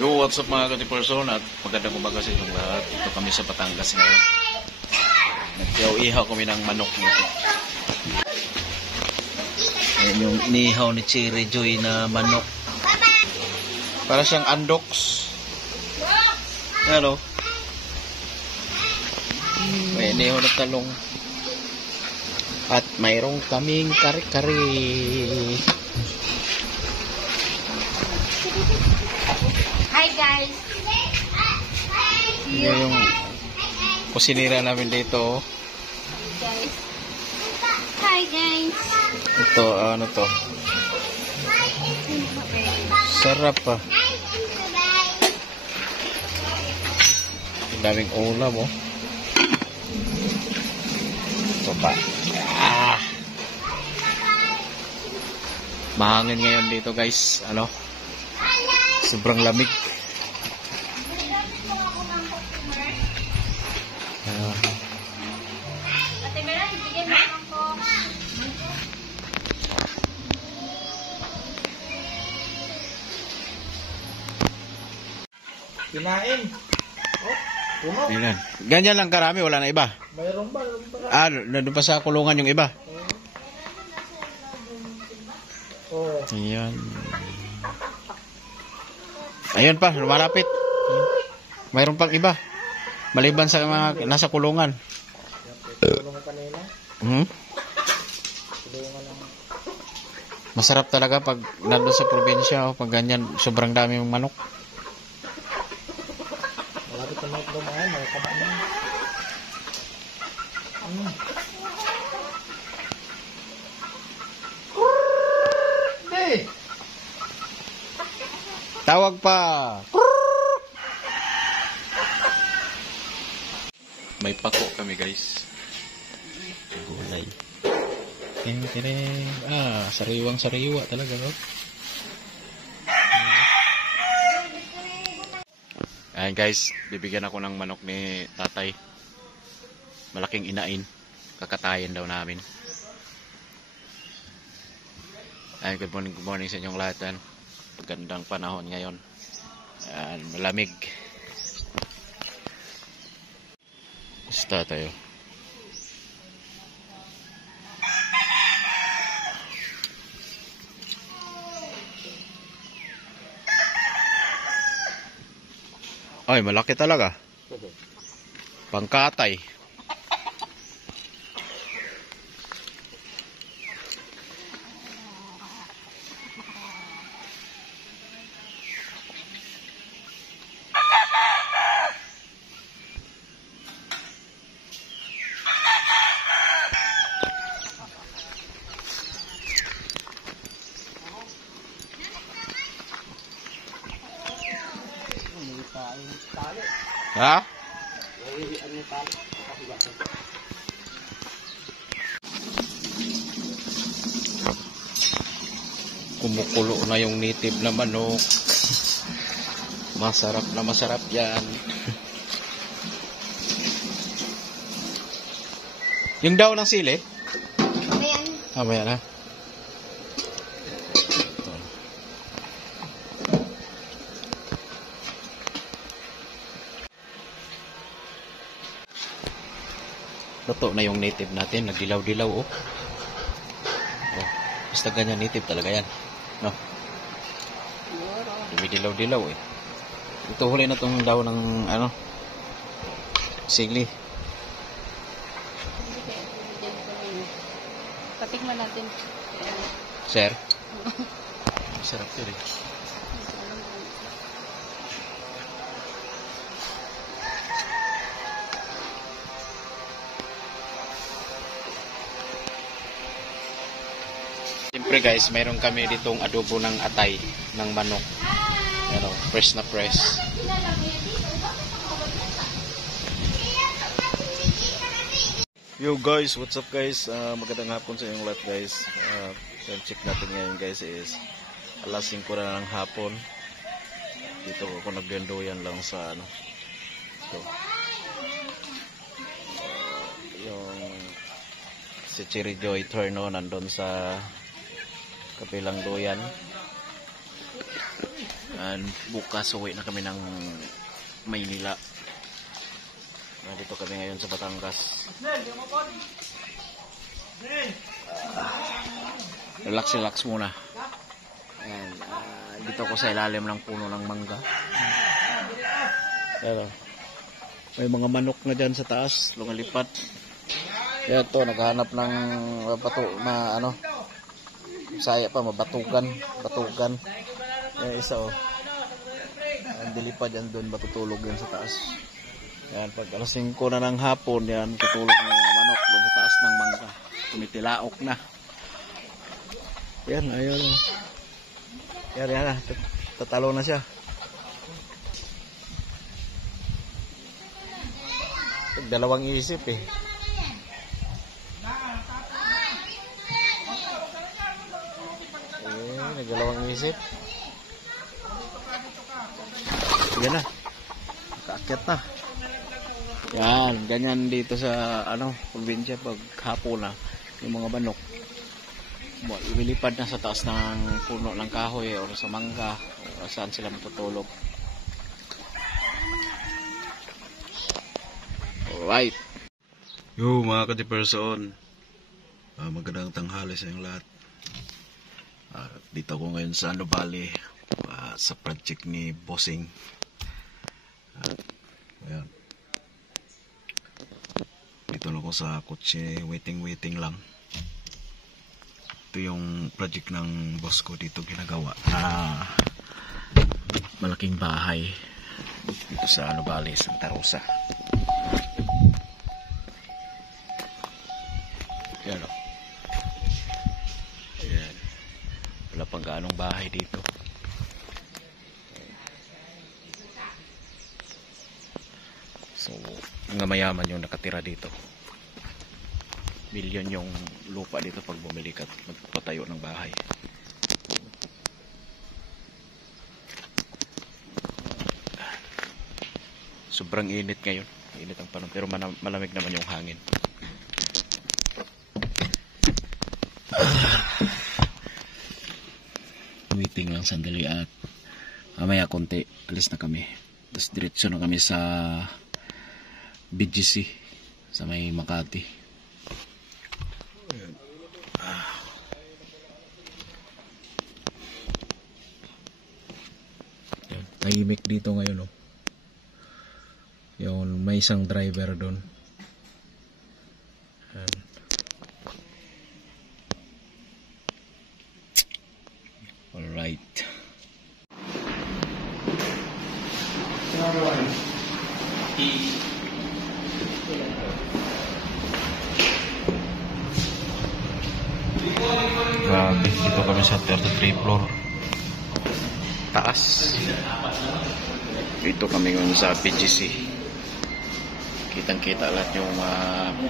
Yo, what's up mga katiperson at magandang umaga sa inyong lahat. Ito kami sa Batangas ngayon. Nagtiyaw-ihaw kami ng manok nito. Ayan yung inihaw ni Cherry Joy na manok. Para siyang andox. Ayan o. May inihaw na talong. At mayroong kaming kare-kare. Hi guys! Ito yung kusinira namin dito. Guys. Hi guys! Ito, ano to? Sarap pa. Ang daming ulam oh. Ito pa. Mahangin ngayon dito guys. Ano? Sobrang lamig. Ate Mera, bigyan mo ako. Kinain. Oh, puno. Ayan. Ganyan lang karami, wala na iba. Mayroon ba? Nandun pa sa kulungan yung iba. Oh. Ayan. Ayun pa, lumalapit. Mayroon pang iba. Maliban sa mga nasa kulungan. Kulungan kanina. Kulungan lang. Masarap talaga pag nandun sa probinsya o pag ganyan, sobrang dami ng manok. Malapit na mga dumaan, may kabanan. Hey! Tawag pa. May pako kami guys. Gulay. Ting-ting. Sariwang sariwa talaga no. Ayan guys, bibigyan ako ng manok ni tatay. Malaking inain. Kakatayin daw namin. Ayan, good morning sa inyong lahat yan. Gandang panahon ngayon. Ayan, malamig. Basta tayo. Ay, malaki talaga. Pangkatay. Ha? Kumukulo na yung native na manok. Masarap na masarap yan. Yung daw ng sili? Ayan. Mamaya na. Luto na yung native natin. Nagdilaw-dilaw oh. Basta ganyan native talaga yan. No? Dumidilaw-dilaw eh. Ito huli na itong daw ng ano sigli. Patikman natin. Sir? Masarap yun eh. Siyempre guys, mayroon kami ditong adobo ng atay ng manok. Ano, fresh na fresh. Yo guys, what's up guys? Magandang hapon sa inyong lahat guys. Time check natin ngayon guys is alas 5 na ng hapon. Dito ako nagbendoyan lang sa ano. Ito. Yung si Cherry Joy Turno nandun sa kabilang duyan. And bukas uwi na kami ng Maynila. Nandito kami ngayon sa Batangas. Relax muna. And dito ko sa ilalim ng puno ng mangga. Pero may mga manok na dyan sa taas, lumalipat. Kaya to naghahanap ng bato na ano, saya pa mabatugan, batugan. Yung isa oh. Ang dilipad yan doon, matutulog yan sa taas. Yan, pag alas 5 na ng hapon, yan, tutulog ng mga manok doon sa taas ng mangga. Tumitilaok na. Yan, ayun. Yan na, tatalo na siya. Dalawang isip eh. Nagdalawang isip. Yan na. Nakaakyat na. Yan, ganyan dito sa ano, probinsya pag hapon na yung mga manok. Ililipad na sa taas ng puno ng kahoy o sa mangga o saan sila matutulog. Alright. Yo mga ka-person, magandang tanghali sa inyong lahat. Dito ako ngayon sa Nuvali sa project ni Bossing. Ayan. Dito na ako sa kotse, waiting lang. Ito yung project ng boss ko dito ginagawa na malaking bahay dito sa Nuvali, Santa Rosa. Ayan o. Ayan. Wala pang gaanong bahay dito. So, mga mayaman yung nakatira dito. Milyon yung lupa dito pag bumili ka at magpatayo ng bahay. Sobrang init ngayon. Init ang panahon pero malamig naman yung hangin. Waiting lang sandali at mamaya konti alis na kami. Tapos diretso na kami sa BGC sa may Makati. Tahimik dito ngayon oh. Yung may isang driver doon. Alright. Grabe, dito kami sa 33 floor. Taas. Dito kami ngayon sa PGC. Kitang-kita lahat yung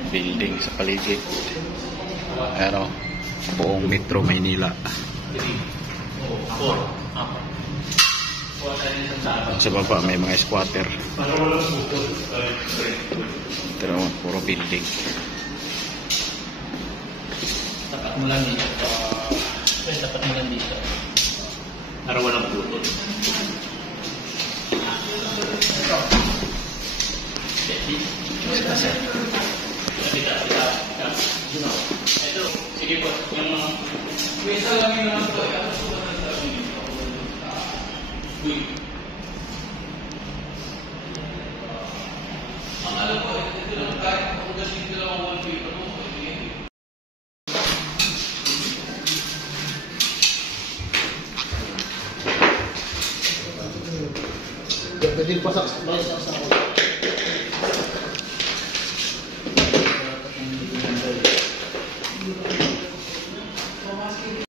building sa paligid. Ano, buong Metro Maynila. Sa baba may mga squatter. Ito naman, puro building. Tapat mo lang dito. Tapat mo lang dito. Para walang putol. Ito, sige po. Yung isa lang yung naman po. Ang alam ko, ito lang kahit kung dito lang ang wallpaper mo. Pwede pasak sa